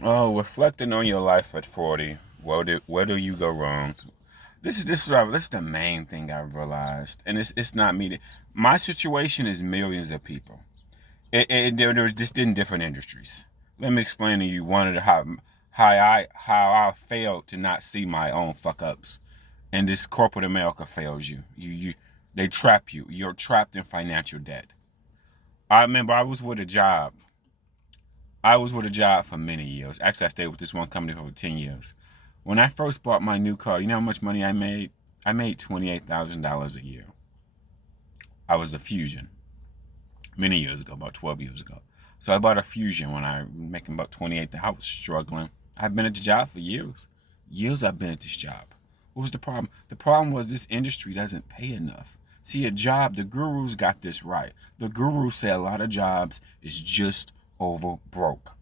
Oh, reflecting on your life at 40, where do you go wrong? This is the main thing I've realized, and it's not me. My situation is millions of people. They're just in different industries. Let me explain to you one of the how I failed to not see my own fuck ups, and this corporate America fails you. They trap you. You're trapped in financial debt. I remember I was with a job for many years. Actually, I stayed with this one company for over 10 years. When I first bought my new car, you know how much money I made? I made $28,000 a year. I was a Fusion many years ago, about 12 years ago. So I bought a Fusion when I was making about 28. I was struggling. I've been at the job for years. Years I've been at this job. What was the problem? The problem was this industry doesn't pay enough. See, a job, the gurus got this right. The gurus say a lot of jobs is just over broke.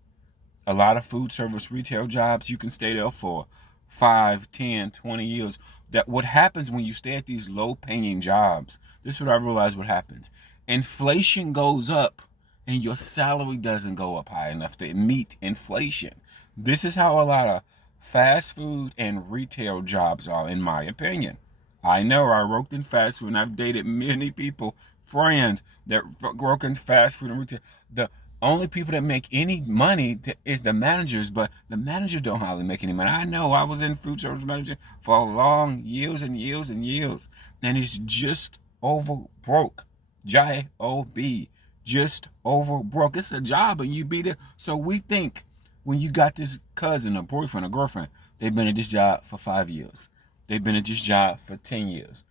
A lot of food service retail jobs, you can stay there for 5, 10, 20 years. That what happens when you stay at these low paying jobs, this is what I realized what happens. Inflation goes up and your salary doesn't go up high enough to meet inflation. This is how a lot of fast food and retail jobs are, in my opinion. I know I worked in fast food and I've dated many people, friends that work in fast food and retail. The only people that make any money is the managers, but the managers don't hardly make any money. I know I was in food service manager for long years and years and years, and it's just over broke. J-O-B, just over broke. It's a job and you be there. So we think when you got this cousin or boyfriend or girlfriend, they've been at this job for 5 years. They've been at this job for 10 years.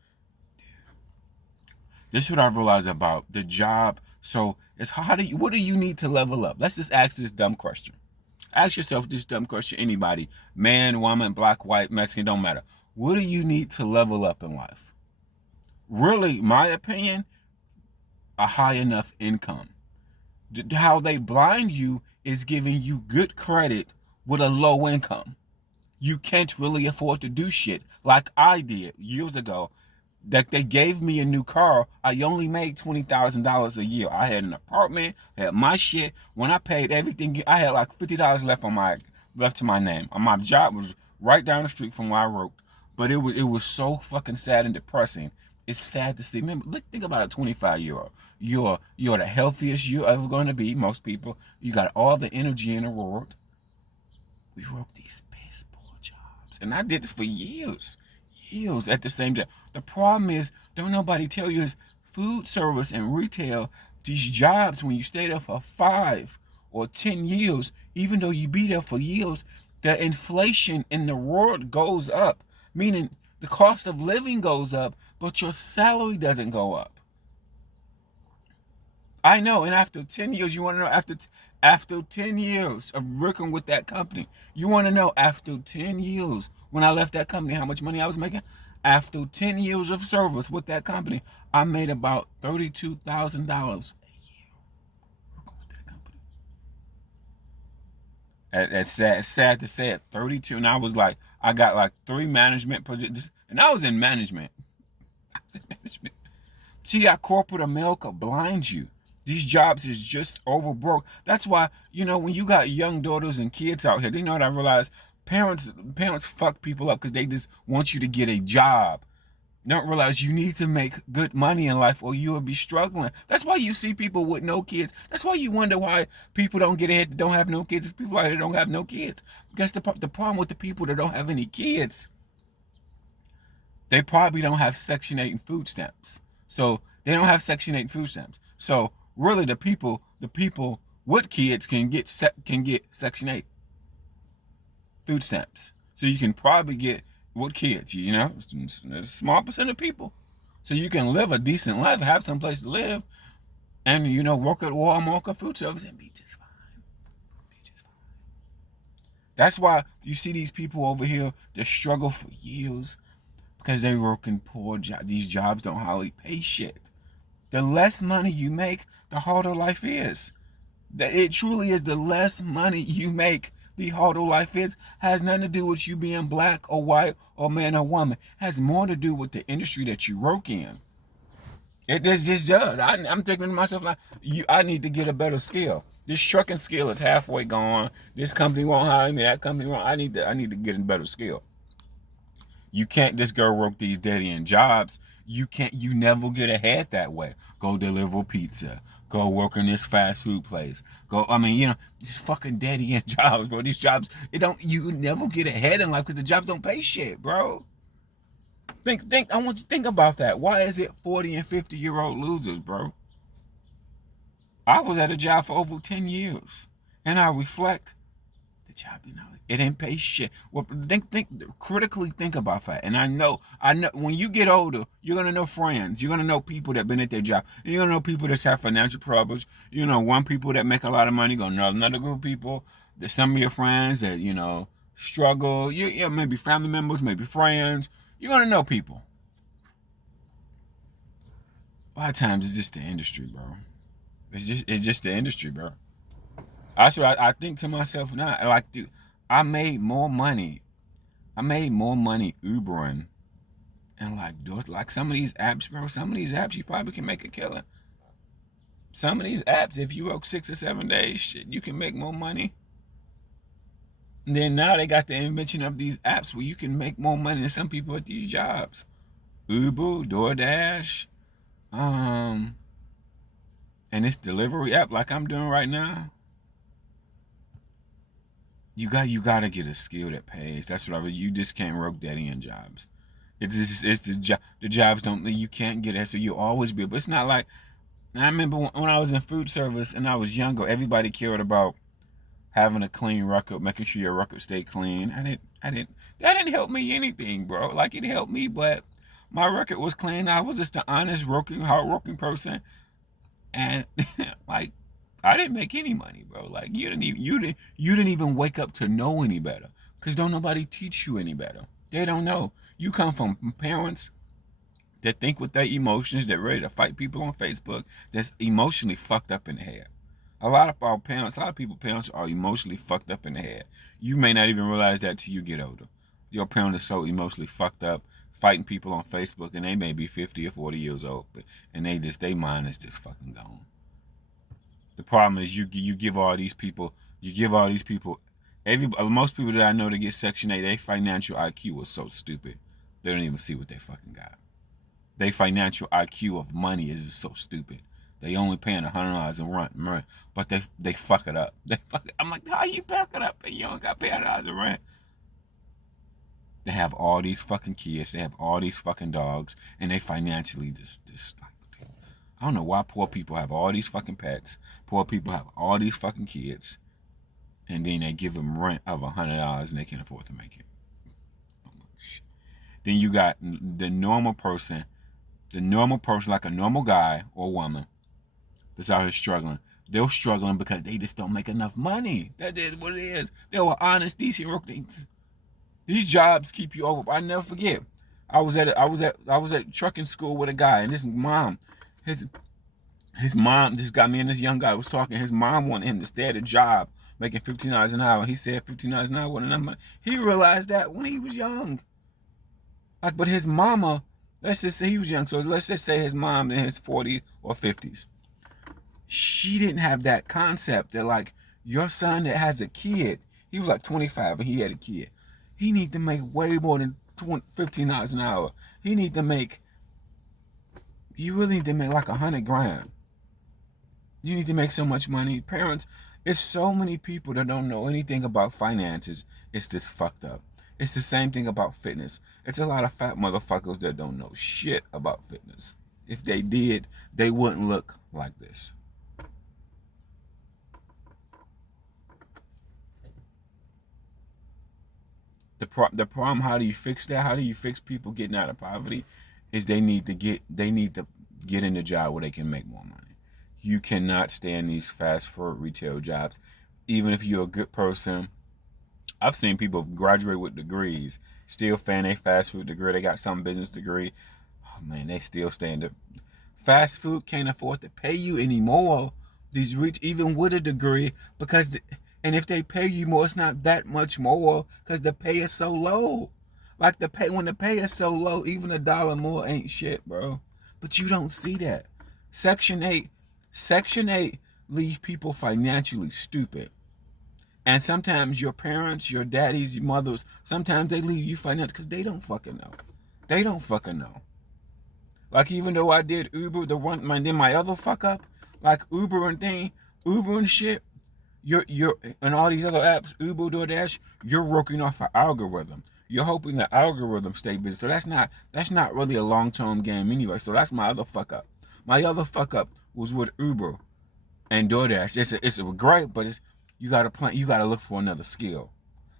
This is what I realized about the job. So it's what do you need to level up? Let's just ask this dumb question. Ask yourself this dumb question, anybody, man, woman, black, white, Mexican, don't matter. What do you need to level up in life? Really, my opinion, a high enough income. How they blind you is giving you good credit with a low income. You can't really afford to do shit like I did years ago. That they gave me a new car. I only made $20,000 a year. I had an apartment, I had my shit. When I paid everything, I had like $50 left to my name. My job was right down the street from where I worked, but it was so fucking sad and depressing. It's sad to see. Remember, think about a 25-year-old. You're the healthiest you're ever going to be. Most people, you got all the energy in the world. We work these piss poor jobs, and I did this for years at the same job. The problem is, don't nobody tell you is food service and retail, these jobs, when you stay there for 5 or 10 years, even though you be there for years, the inflation in the world goes up, meaning the cost of living goes up, but your salary doesn't go up. I know, and after 10 years, you want to know, after 10 years of working with that company, you want to know, after 10 years, when I left that company, how much money I was making? After 10 years of service with that company, I made about $32,000 a year working with that company. It's sad to say it, 32, and I got like 3 management positions, and I was in management. I was in management. See how corporate America blinds you. These jobs is just over broke. That's why, when you got young daughters and kids out here, they know what I realize. Parents fuck people up because they just want you to get a job. They don't realize you need to make good money in life or you will be struggling. That's why you see people with no kids. That's why you wonder why people don't get ahead that don't have no kids. It's people like that don't have no kids. Because the problem with the people that don't have any kids, they probably don't have Section 8 and food stamps. So they don't have Section 8 and food stamps. So really, the people with kids can get Section 8 food stamps. So you can probably get with kids. There's a small percent of people. So you can live a decent life, have some place to live, and work at Walmart or food service and be just fine. Be just fine. That's why you see these people over here that struggle for years because they work in poor jobs. These jobs don't hardly pay shit. The less money you make, the harder life is. It truly is. The less money you make, the harder life is. Has nothing to do with you being black or white or man or woman. Has more to do with the industry that you work in. It just does. I'm thinking to myself, like, I need to get a better skill. This trucking skill is halfway gone. This company won't hire me. That company won't. I need to get a better skill. You can't just go work these dead end jobs. You never get ahead that way. Go deliver pizza. Go work in this fast food place. These fucking dead end jobs, bro. These jobs, you never get ahead in life because the jobs don't pay shit, bro. I want you to think about that. Why is it 40 and 50-year-old losers, bro? I was at a job for over 10 years. And I reflect, the job, it didn't pay shit. Well, critically think about that. And I know when you get older, you're gonna know friends. You're gonna know people that been at their job. You're gonna know people that have financial problems. One people that make a lot of money. You're gonna know another group of people. That some of your friends that struggle. Maybe family members, maybe friends. You're gonna know people. A lot of times it's just the industry, bro. It's just the industry, bro. I think to myself now, like, dude, I made more money Ubering and like some of these apps, bro. Some of these apps you probably can make a killing. Some of these apps, if you work 6 or 7 days, shit, you can make more money. And then now they got the invention of these apps where you can make more money than some people at these jobs. Uber, DoorDash, and this delivery app like I'm doing right now. You gotta get a skill that pays. That's what you just can't work dead end jobs. It's the jobs you can't get it, so you always be. But it's not like, I remember when I was in food service and I was younger, everybody cared about having a clean record, making sure your record stay clean. That didn't help me anything, bro. Like, it helped me, but my record was clean. I was just an honest, hard-working person, and like, I didn't make any money, bro. Like, you didn't even wake up to know any better, because don't nobody teach you any better. They don't know. You come from parents that think with their emotions, they're ready to fight people on Facebook, that's emotionally fucked up in the head. A lot of parents are emotionally fucked up in the head. You may not even realize that till you get older. Your parents are so emotionally fucked up, fighting people on Facebook, and they may be 50 or 40 years old, and their mind is just fucking gone. The problem is you give all these people, most people that I know that get Section 8, their financial IQ was so stupid, they don't even see what they fucking got. Their financial IQ of money is just so stupid. They only paying $100 in rent, but they fuck it up. I'm like, how you fuck it up and you only got to pay $100 in rent? They have all these fucking kids, they have all these fucking dogs, and they financially just like, I don't know why poor people have all these fucking pets. Poor people have all these fucking kids, and then they give them rent of $100 and they can't afford to make it. Oh, shit. Then you got the normal person, like a normal guy or woman that's out here struggling. They're struggling because they just don't make enough money. That is what it is. They were honest, decent workers. These jobs keep you over. I never forget. I was at trucking school with a guy, and his mom, this guy, me and this young guy was talking. His mom wanted him to stay at a job making $15 an hour. He said $15 an hour wasn't enough money. He realized that when he was young. Like, but his mama, let's just say he was young, so let's just say his mom in his 40s or 50s. She didn't have that concept that, like, your son that has a kid, he was like 25 and he had a kid. He need to make way more than $15 an hour. You really need to make like $100,000. You need to make so much money. Parents, it's so many people that don't know anything about finances. It's just fucked up. It's the same thing about fitness. It's a lot of fat motherfuckers that don't know shit about fitness. If they did, they wouldn't look like this. The problem, how do you fix that? How do you fix people getting out of poverty? Is they need to get in a job where they can make more money. You cannot stay in these fast food retail jobs. Even if you're a good person, I've seen people graduate with degrees, still fan a fast food degree. They got some business degree. Oh man, they still stay in the fast food can't afford to pay you anymore. These even with a degree, and if they pay you more, it's not that much more because the pay is so low. Like, when the pay is so low, even $1 more ain't shit, bro. But you don't see that. Section 8 leave people financially stupid. And sometimes your parents, your daddies, your mothers, sometimes they leave you financially because they don't fucking know. They don't fucking know. Like, even though I did Uber, then my other fuck up, like Uber and shit, you're and all these other apps, Uber, DoorDash, you're working off an algorithm. You're hoping the algorithm stay busy. So that's not really a long-term game anyway. So that's my other fuck up. My other fuck up was with Uber and DoorDash. It's great, but you gotta look for another skill.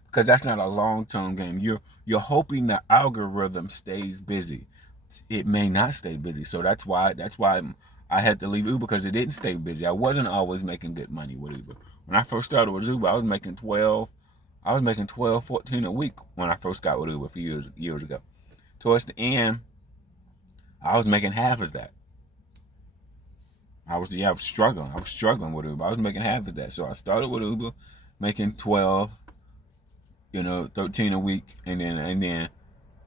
Because that's not a long-term game. You're hoping the algorithm stays busy. It may not stay busy. So that's why I had to leave Uber, because it didn't stay busy. I wasn't always making good money with Uber. When I first started with Uber, I was making 12, 14 a week when I first got with Uber a few years ago. Towards the end, I was making half as that. I was struggling. I was struggling with Uber. I was making half of that. So I started with Uber, making 12, 13 a week, and then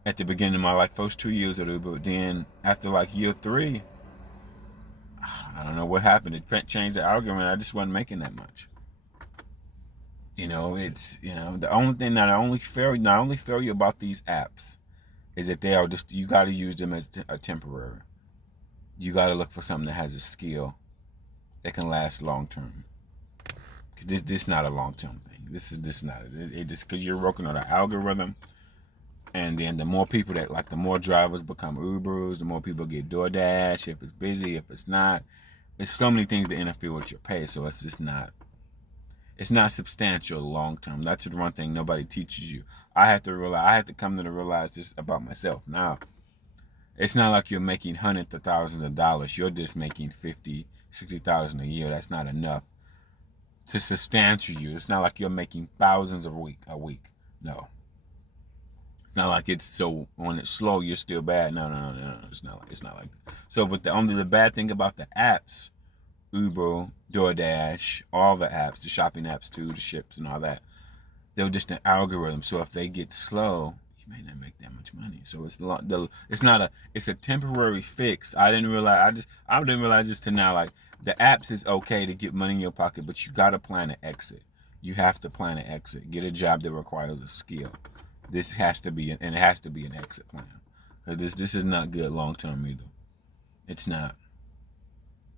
at the beginning of my first 2 years at Uber, then after year 3, I don't know what happened. It changed the algorithm. I just wasn't making that much. It's the only thing that I only fail you about these apps is that they are just, you got to use them as a temporary. You got to look for something that has a skill that can last long term. This is not a long term thing. This is not it. It just because you're working on an algorithm, and then the more people the more drivers become Ubers, the more people get DoorDash. If it's busy, if it's not, there's so many things that interfere with your pay. So it's just not. It's not substantial long term. That's the one thing nobody teaches you. I had to come to realize this about myself. Now, it's not like you're making hundreds of thousands of dollars. You're just making 50, 60,000 a year. That's not enough to substantiate you. It's not like you're making thousands a week. No. It's not like it's so when it's slow you're still bad. No. It's not like that. So, but the bad thing about the apps, Uber, DoorDash, all the apps, the shopping apps too, the ships and all that, they're just an algorithm. So if they get slow, you may not make that much money. So it's a temporary fix. I didn't realize this till now. Like, the apps is okay to get money in your pocket, but you gotta plan an exit. You have to plan an exit. Get a job that requires a skill. It has to be an exit plan. Because this is not good long term either. It's not.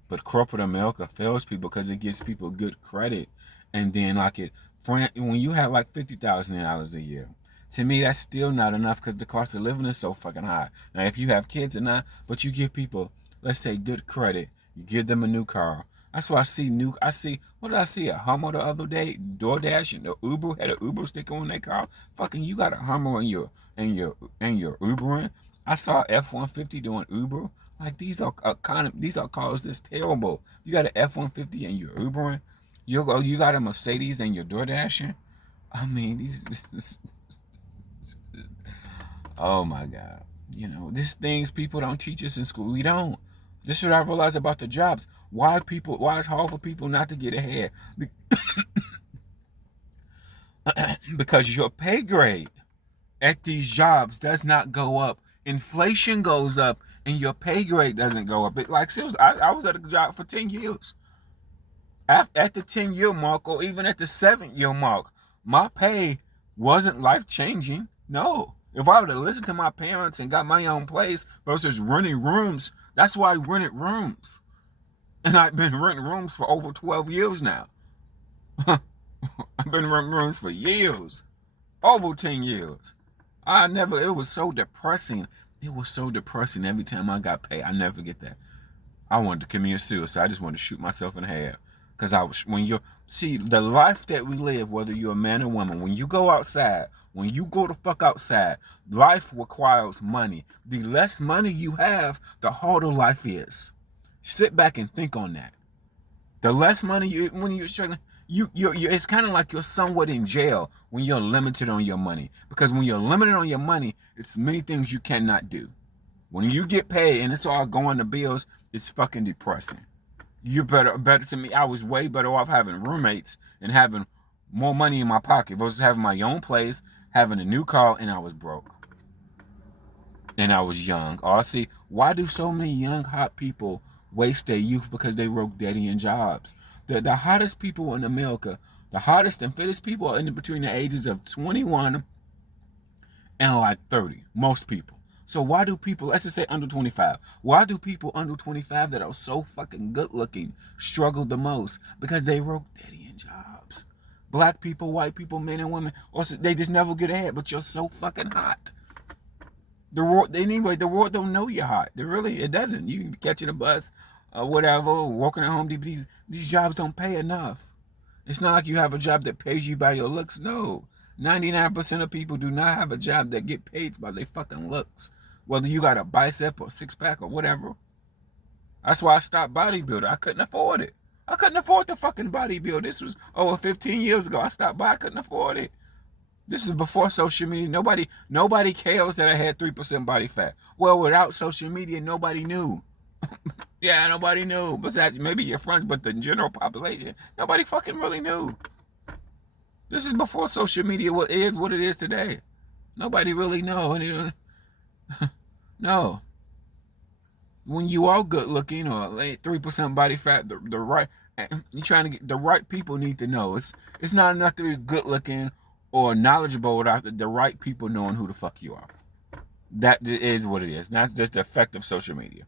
But corporate America fails people because it gives people good credit, and then when you have $50,000 a year, to me that's still not enough because the cost of living is so fucking high. Now, if you have kids or not, but you give people, let's say, good credit, you give them a new car. That's why what did I see? A Hummer the other day, DoorDash and the Uber had an Uber sticker on their car. Fucking, you got a Hummer in your Ubering. I saw F-150 doing Uber. Like, these are cars that's terrible. You got an F-150 and you're Ubering. You got a Mercedes and you're DoorDashing. I mean, these. Oh my God. These things people don't teach us in school. We don't. This is what I realized about the jobs. Why it's hard for people not to get ahead? Because your pay grade at these jobs does not go up. Inflation goes up and your pay grade doesn't go up. Seriously, I was at a job for 10 years. At the 10-year mark, or even at the 7-year mark, my pay wasn't life-changing. No. If I would have listened to my parents and got my own place versus renting rooms, that's why I rented rooms. And I've been renting rooms for over 12 years now. I've been renting rooms for years. Over 10 years. It was so depressing. It was so depressing every time I got paid. I never get that. I wanted to commit suicide. I just wanted to shoot myself in the head. Because the life that we live, whether you're a man or woman, when you go outside, when you go the fuck outside, life requires money. The less money you have, the harder life is. Sit back and think on that. The less money when you're struggling, it's kind of like you're somewhat in jail when you're limited on your money. Because when you're limited on your money, it's many things you cannot do. When you get paid and it's all going to bills, it's fucking depressing. You're better to me. I was way better off having roommates and having more money in my pocket versus having my own place, having a new car, and I was broke. And I was young. Why do so many young hot people waste their youth? Because they work dead-end jobs. The hottest people in America, the hottest and fittest people are in between the ages of 21 and like 30. Most people. So why do people, let's just say under 25, why do people under 25 that are so fucking good looking struggle the most? Because they work daddy in jobs. Black people, white people, men and women, also they just never get ahead, but you're so fucking hot. The world don't know you're hot. It doesn't. You can be catching a bus or whatever, working at home. These jobs don't pay enough. It's not like you have a job that pays you by your looks. No. 99% of people do not have a job that get paid by their fucking looks. Whether you got a bicep or six pack or whatever. That's why I stopped bodybuilding. I couldn't afford it. I couldn't afford the fucking bodybuild. This was over 15 years ago. I stopped by. I couldn't afford it. This is before social media. Nobody cares that I had 3% body fat. Well, without social media, nobody knew. Yeah, nobody knew. Besides maybe your friends, but the general population, nobody fucking really knew. This is before social media what it is today. Nobody really know. No. When you are good looking or 3% body fat, the right you trying to get the right people need to know. It's not enough to be good looking or knowledgeable without the right people knowing who the fuck you are. That is what it is. That's just the effect of social media.